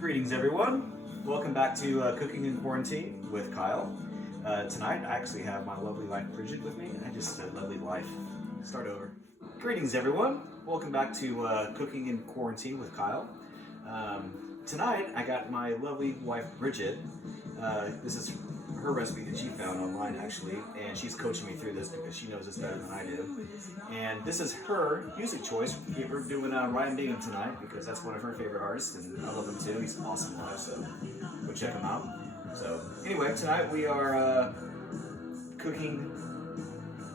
Greetings everyone. Welcome back to Cooking in Quarantine with Kyle. Tonight I actually have my lovely wife Bridget with me. I just said lovely wife. Start over. Greetings everyone. Welcome back to Cooking in Quarantine with Kyle. Tonight I got my lovely wife Bridget. This is her recipe that she found online actually, and she's coaching me through this because she knows this better than I do. And this is her music choice. We're doing Ryan Bingham tonight because that's one of her favorite artists, and I love him too. He's awesome live, so go check him out. So anyway, tonight we are cooking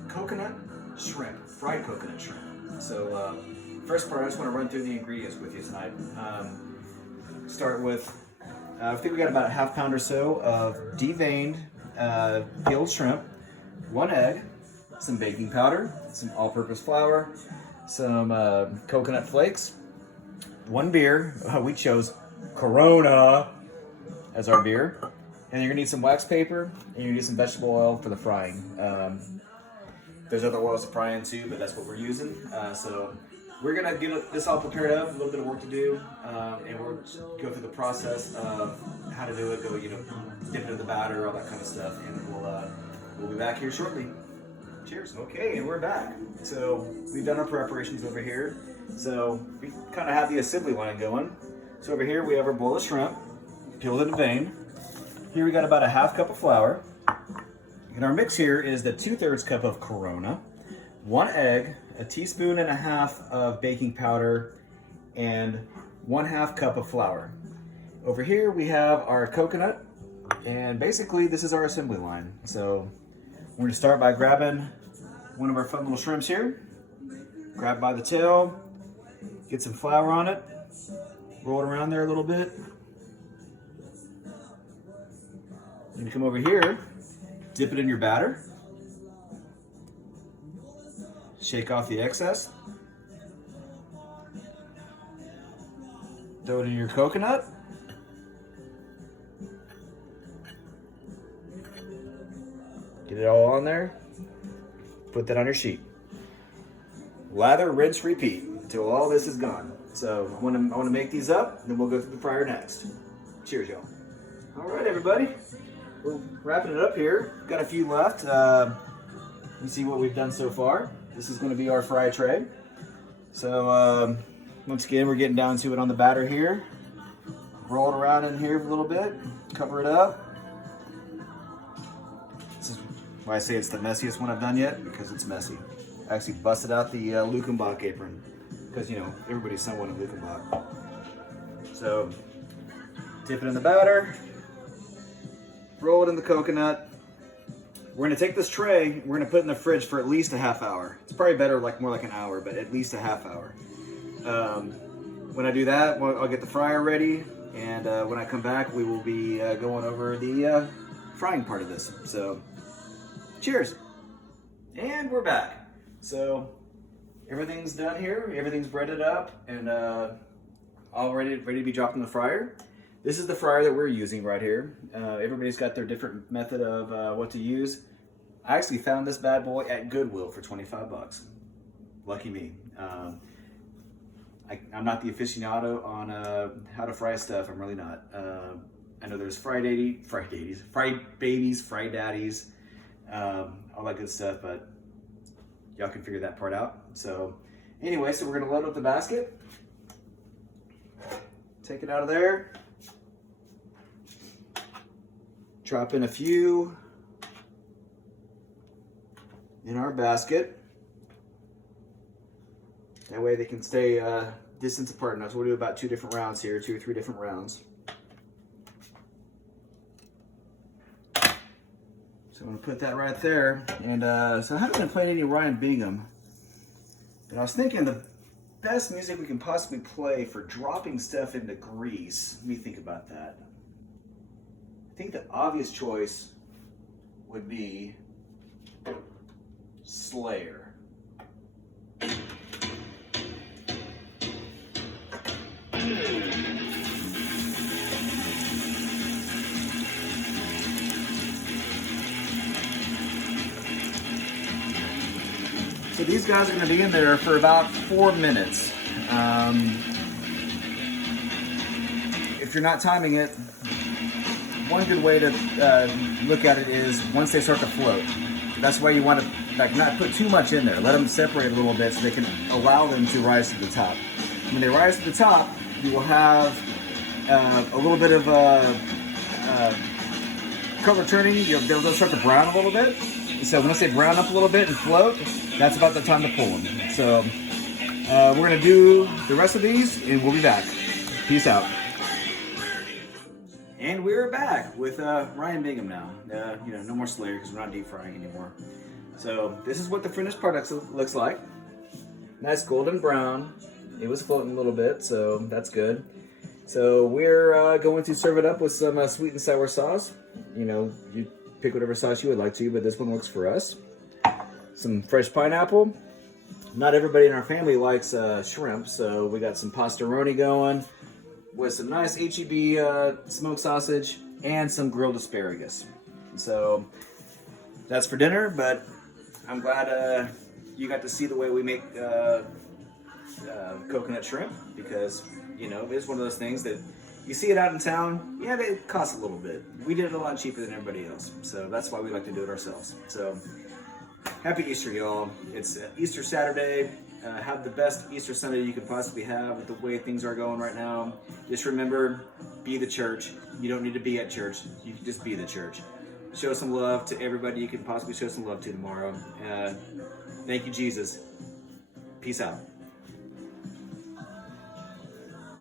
coconut shrimp, fried coconut shrimp. So first part, I just want to run through the ingredients with you tonight. Start with I think we got about a half pound or so of deveined peeled shrimp, 1 egg, some baking powder, some all-purpose flour, some coconut flakes, 1 beer. We chose Corona as our beer. And you're gonna need some wax paper, and you're gonna need some vegetable oil for the frying. There's other oils to fry in too, but that's what we're using. So we're gonna get this all prepared up, a little bit of work to do, and we'll go through the process of how to do it, dip it in the batter, all that kind of stuff, and we'll be back here shortly. Cheers. Okay, and we're back. So we've done our preparations over here. So we kind of have the assembly line going. So over here we have our bowl of shrimp, peeled and veined. Here we got about a half cup of flour. And our mix here is the 2/3 cup of Corona, 1 egg, a teaspoon and a half of baking powder, and 1/2 cup of flour. Over here we have our coconut, and basically this is our assembly line. So we're going to start by grabbing one of our fun little shrimps here, grab by the tail, get some flour on it, roll it around there a little bit. Then come over here, dip it in your batter, shake off the excess, throw it in your coconut, get it all on there, put that on your sheet. Lather, rinse, repeat until all this is gone. So I want to make these up, then we'll go through the fryer next. Cheers, y'all. All right, everybody. We're wrapping it up here. Got a few left. Let me see what we've done so far. This is going to be our fry tray. So once again, we're getting down to it on the batter here. Roll it around in here a little bit. Cover it up. This is why I say it's the messiest one I've done yet, because it's messy. I actually busted out the Luckenbach apron because, everybody's somewhat in Luckenbach. So dip it in the batter. Roll it in the coconut. We're gonna take this tray, we're gonna put it in the fridge for at least a half hour. It's probably better, more like an hour, but at least a half hour. When I do that, I'll get the fryer ready, and when I come back, we will be going over the frying part of this. So, cheers. And we're back. So, everything's done here, everything's breaded up, and all ready to be dropped in the fryer. This is the fryer that we're using right here. Everybody's got their different method of what to use. I actually found this bad boy at Goodwill for 25 bucks. Lucky me. I'm not the aficionado on how to fry stuff. I'm really not. I know there's fried babies, fried daddies, all that good stuff, but y'all can figure that part out. So anyway, so we're gonna load up the basket. Take it out of there. Drop in a few in our basket. That way they can stay distance apart enough. So we'll do about 2 different rounds here, 2 or 3 different rounds. So I'm gonna put that right there. And so I haven't been playing any Ryan Bingham, but I was thinking the best music we can possibly play for dropping stuff into grease. Let me think about that. I think the obvious choice would be Slayer. So these guys are going to be in there for about 4 minutes. If you're not timing it, one good way to look at it is once they start to float. That's why you want to not put too much in there. Let them separate a little bit so they can allow them to rise to the top. When they rise to the top, you will have a little bit of color turning. They'll start to brown a little bit. So once they brown up a little bit and float, that's about the time to pull them. So we're going to do the rest of these and we'll be back. Peace out. And we're back with Ryan Bingham now. No more Slayer because we're not deep frying anymore. So this is what the finished product looks like. Nice golden brown. It was floating a little bit, so that's good. So we're going to serve it up with some sweet and sour sauce. You pick whatever sauce you would like to, but this one works for us. Some fresh pineapple. Not everybody in our family likes shrimp, so we got some pastaroni going with some nice H-E-B smoked sausage and some grilled asparagus. So that's for dinner, but I'm glad you got to see the way we make coconut shrimp, because it's one of those things that you see it out in town. Yeah, it costs a little bit. We did it a lot cheaper than everybody else, so that's why we like to do it ourselves. So happy Easter, y'all. It's Easter Saturday. Have the best Easter Sunday you could possibly have with the way things are going right now. Just remember, be the church. You don't need to be at church. You can just be the church. Show some love to everybody you can possibly show some love to tomorrow. Thank you, Jesus. Peace out.